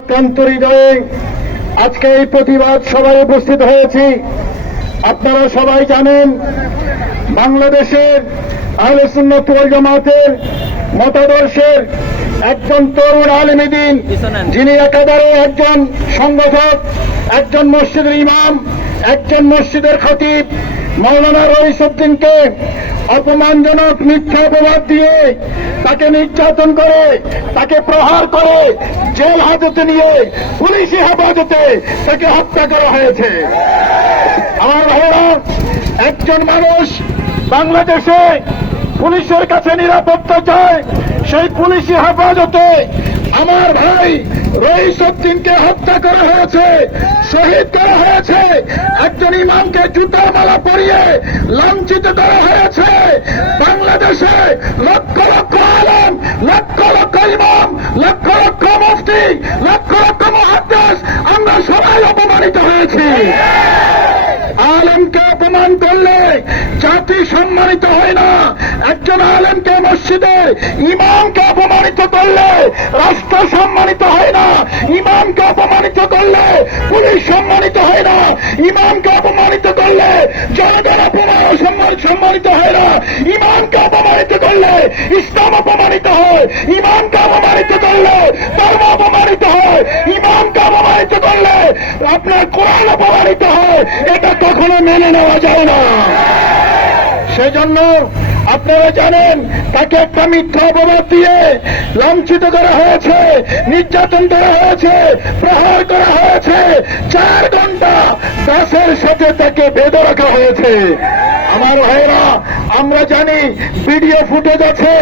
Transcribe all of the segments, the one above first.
অত্যন্ত হৃদয়ে আজকে এই প্রতিবাদ সভায় উপস্থিত হয়েছি। আপনারা সবাই জানেন, বাংলাদেশের ওয়াল জামাতের মতাদর্শের একজন তরুণ আলমিদিন যিনি একেবারে একজন সংগঠক, একজন মসজিদের ইমাম, একজন মসজিদের খতিব মৌলানা রইসুদ্দিনকে অপমানজনক মিথ্যা অপবাদ দিয়ে তাকে নির্যাতন করে, তাকে প্রহার করে জেল হাজতে নিয়ে পুলিশি হেফাজতে তাকে হত্যা করা হয়েছে। আমার ভাইরা একজন মানুষ বাংলাদেশে পুলিশের কাছে নিরাপত্তা চায়, সেই পুলিশি হেফাজতে আমার ভাই রইসুদ্দিনকে হত্যা করা হয়েছে, শহীদ করা হয়েছে, একজন ইমামকে জুতার মালা পরিয়ে লাঞ্ছিত করা হয়েছে। বাংলাদেশে লক্ষ লক্ষ আলম, লক্ষ লক্ষ ইমাম, লক্ষ লক্ষ লক্ষ লক্ষ মহাদ্দেশ, আমরা সবাই অপমানিত হয়েছি। আলেমকে অপমান করলে জাতি সম্মানিত হয় না। একজন আলেমকে মসজিদে, ইমামকে অপমানিত করলে রাষ্ট্র সম্মানিত হয় না। ইমামকে অপমানিত করলে পুলিশ সম্মানিত হয় না। ইমামকে অপমানিত করলে জনগণ অপমান সম্মান সম্মানিত হয় না। ইমামকে অপমানিত করলে ইসলাম অপমানিত হয়। ইমামকে অপমানিত করলে ধর্ম অপমানিত হয় ইমামকে অপমানিত করলে আপনার কোরআন অপমানিত হয়, এটা কখনো মেনে নেওয়া যায় না। সেজন্য আপনারা জানেন, তাকে একটা মিথ্যা অপবাদ দিয়ে লাঞ্ছিত করা হয়েছে, নির্যাতন করা হয়েছে, প্রহার করা হয়েছে। চার ঘণ্টা দাসের সাথে তাকে বেঁধে রাখা হয়েছে। আমার ভাইরা, আমরা জানি ভিডিও ফুটেজ আছে।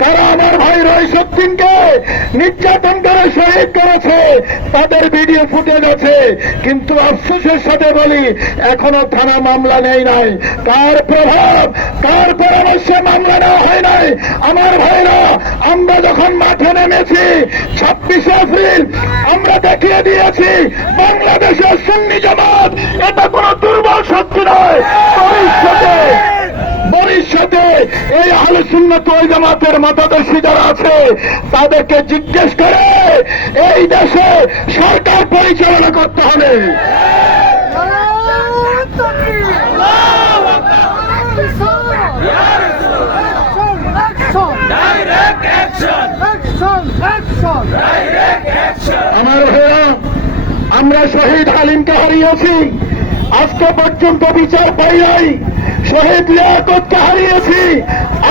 তারা আমার ভাই রইসুদ্দিনকে নির্যাতন করে শহীদ করেছে, তাদের ভিডিও ফুটেজ আছে। কিন্তু আফসোসের সাথে বলি, এখনও থানা মামলা নেই নাই। কার প্রভাব কার পরামর্শে মামলা নেওয়া হয় নাই। আমার ভাইরা, আমরা যখন মাঠে নেমেছি, ছাব্বিশে এপ্রিল আমরা দেখিয়ে দিয়েছি, বাংলাদেশের সুন্নি জামাত এটা কোনো দুর্বল শক্তি নয়। ভবিষ্যতে এই আহলে সুন্নাত ওয়াল জামাতের মতাদর্শী যারা আছে, তাদেরকে জিজ্ঞেস করে এই দেশে সরকার পরিচালনা করতে হবে! আমার ভাইরা, আমরা শহীদ হালিমকে হারিয়েছি আজকে পর্যন্ত বিচার পাই নাই শহীদ লিয়াকতকে হারিয়েছি।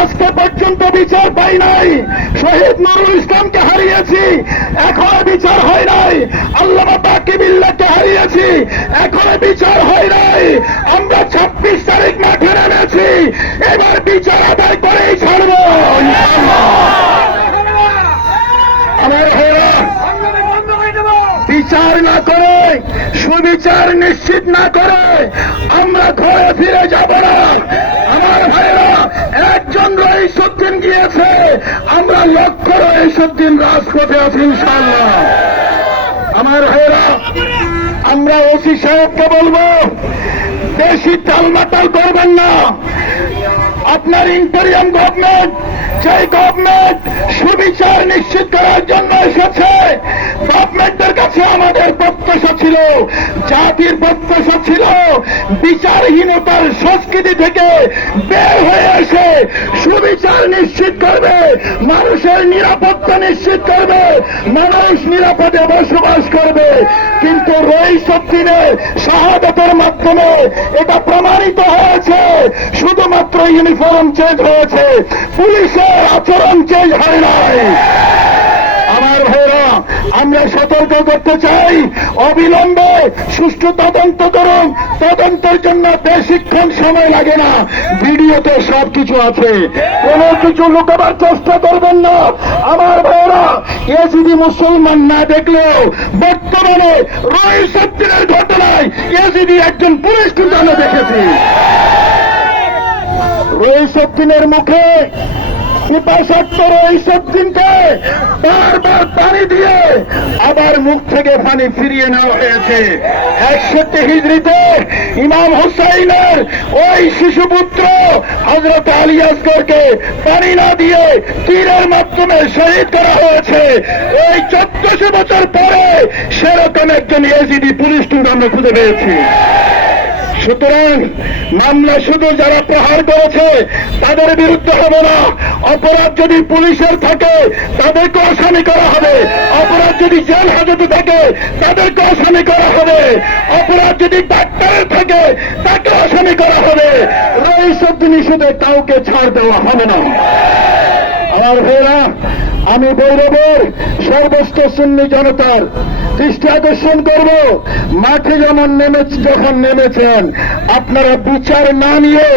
আজকে পর্যন্ত বিচার পাই নাই। শহীদ নুরুল ইসলামকে হারিয়েছি। এখনও বিচার হয় নাই। আল্লাহ বাকিবিল্লাহকে হারিয়েছি। এখনও বিচার হয় নাই। আমরা ছাব্বিশ তারিখ মাঠে নেমেছি। এবার বিচার আদায় করেই ছাড়বো ইনশাআল্লাহ। আমার ভাইরা বিচার না করে সুবিচার নিশ্চিত না করে আমরা ঘরে ফিরে যাব না। আমার ভাইরা একজন রইসুদ্দিন গিয়েছে। আমরা লক্ষ রইসুদ্দিন রাজপথে আছি ইনশাল্লাহ আমার ভাইরা আমরা ওসি সাহেবকে বলব, বেশি টালমাটাল করবেন না। আপনার ইন্টারিয়াম গভর্নমেন্ট, সেই গভর্নমেন্ট সুবিচার নিশ্চিত করার জন্য এসেছে। গভর্নমেন্টের কাছে আমাদের প্রত্যাশা ছিল, জাতির প্রত্যাশা ছিল, বিচারহীনতার সংস্কৃতি থেকে বের হয়ে এসে সুবিচার নিশ্চিত করবে, মানুষের নিরাপত্তা নিশ্চিত করবে, মানুষ নিরাপদে বসবাস করবে। কিন্তু রই সত্যিনের শাহাদতের মাধ্যমে এটা প্রমাণিত হয়েছে। ইউনিফর্ম চেঞ্জ হয়েছে। পুলিশের আচরণ চেঞ্জ হয় নাই। আমার ভাইরা, আমরা সতর্ক করতে চাই। অবিলম্বে সুষ্ঠু তদন্ত করুন। তদন্তের জন্য বেশিক্ষণ সময় লাগে না। ভিডিওতে সব কিছু আছে। কোনো কিছু লুকাবার চেষ্টা করবেন না। আমার ভাইরা, এ যদি মুসলমান না দেখলেও বর্তমানে রয় সত্যিনের ঘটনায়, এ যদি একজন পুলিশ কিন্তু আমরা দেখেছি। মুখে বারবার পানি দিয়ে আবার মুখ থেকে পানি ফিরিয়ে নেওয়া হয়েছে। হিজড়িতে ইমাম হুসাইনের ওই শিশুপুত্র হজরত আলী আসগরকে পানি না দিয়ে তীরের মাধ্যমে শহীদ করা হয়েছে। এই চোদ্দশো বছর পরে সেরকম একজন এজিডি পুলিশ টুর আমরা খুঁজে পেয়েছি। সুতরাং মামলা শুধু যারা প্রহার করেছে, তাদের বিরুদ্ধে হবে না। অপরাধ যদি পুলিশের থাকে, তাদেরকে আসামি করা হবে। অপরাধ যদি জেল হাজতে থাকে, তাদেরকে আসামি করা হবে। অপরাধ যদি ডাক্তারের থাকে, তাকে আসামি করা হবে। এইসব জিনিসে কাউকে ছাড় দেওয়া হবে না। আমার ভাইরা আমি বৈরবের সর্বস্ত সুন্নি জনতার দৃষ্টি আকর্ষণ করব। মাঠে যেমন নেমে যখন নেমেছেন, আপনারা বিচার না নিয়ে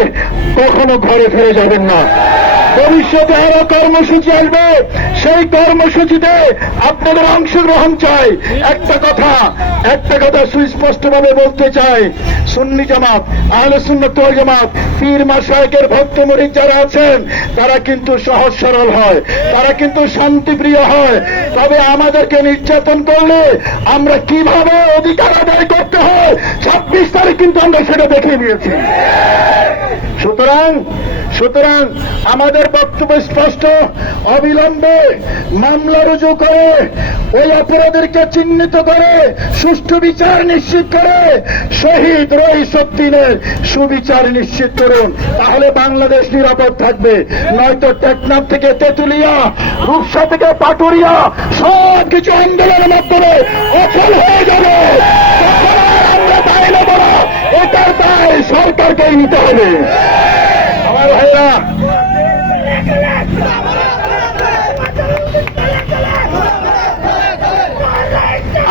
কখনো ঘরে ফিরে যাবেন না। ভবিষ্যতে আরও কর্মসূচি আসবে। সেই কর্মসূচিতে আপনাদের অংশগ্রহণ চাই। একটা কথা একটা কথা সুস্পষ্ট ভাবে বলতে চাই। সুন্নি জামাত, আহলে সুন্নত জামাত, পীর মাসায়কের ভক্ত মরিক যারা আছেন, তারা কিন্তু সহজ সরল হয়, তারা কিন্তু শান্তিপ্রিয় হয়। তবে আমাদেরকে নির্যাতন করলে আমরা কীভাবে অধিকার আদায় করতে হয়, ছাব্বিশ তারিখ কিন্তু আমরা সেটা দেখিয়ে দিয়েছি। সুতরাং সুতরাং আমাদের বক্তব্য স্পষ্ট। অবিলম্বে মামলা রুজু করে ওই অপরাধীকে চিহ্নিত করে, সুষ্ঠু বিচার নিশ্চিত করে শহীদ রহিসুদ্দিনের সুবিচার নিশ্চিত করুন। তাহলে বাংলাদেশ নিরাপদ থাকবে। নয়তো টেকনাফ থেকে তেতুলিয়া, রূপসা থেকে পাটুরিয়া সব কিছু আন্দোলনের মাধ্যমে অচল হয়ে সরকারকেই নিতে হবে। আমার ভাইরা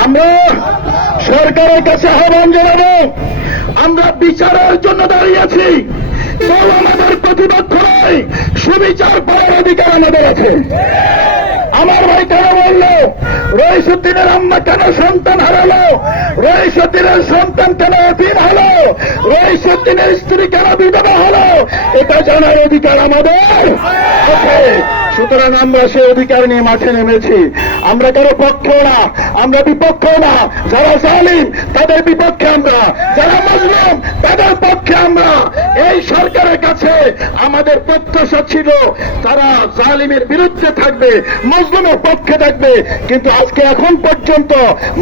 আমরা সরকারের কাছে আহ্বান জানাব। আমরা বিচারের জন্য দাঁড়িয়েছি আমাদের প্রতিপক্ষ নয়, সুবিচার পাওয়ার অধিকার আমাদের আছে। আমার ভাই কেন বলল? রহিসুদ্দিনের আম্মা কেন সন্তান হারালো? রহিসুদ্দিনের সন্তান কেন অধীন হলো? রহিসুদ্দিনের স্ত্রী কেন বিধবা হলো? এটা জানার অধিকার আমাদের। সুতরাং আমরা সে অধিকার নিয়ে মাঠে নেমেছি। আমরা কারও পক্ষেও না, আমরা বিপক্ষেও না। যারা জালিম, তাদের বিপক্ষে আমরা। যারা মজলুম তাদের পক্ষে আমরা। এই সরকারের কাছে আমাদের প্রত্যাশা ছিল, তারা জালিমের বিরুদ্ধে থাকবে মজলুমের পক্ষে থাকবে। কিন্তু আজকে এখন পর্যন্ত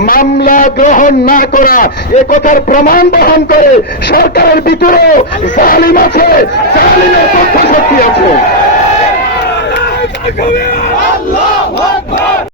মামলা গ্রহণ না করা, এ কথার প্রমাণ বহন করে সরকারের ভিতরেও জালিম আছে, জালিমের পক্ষ শক্তি আছে। I go here!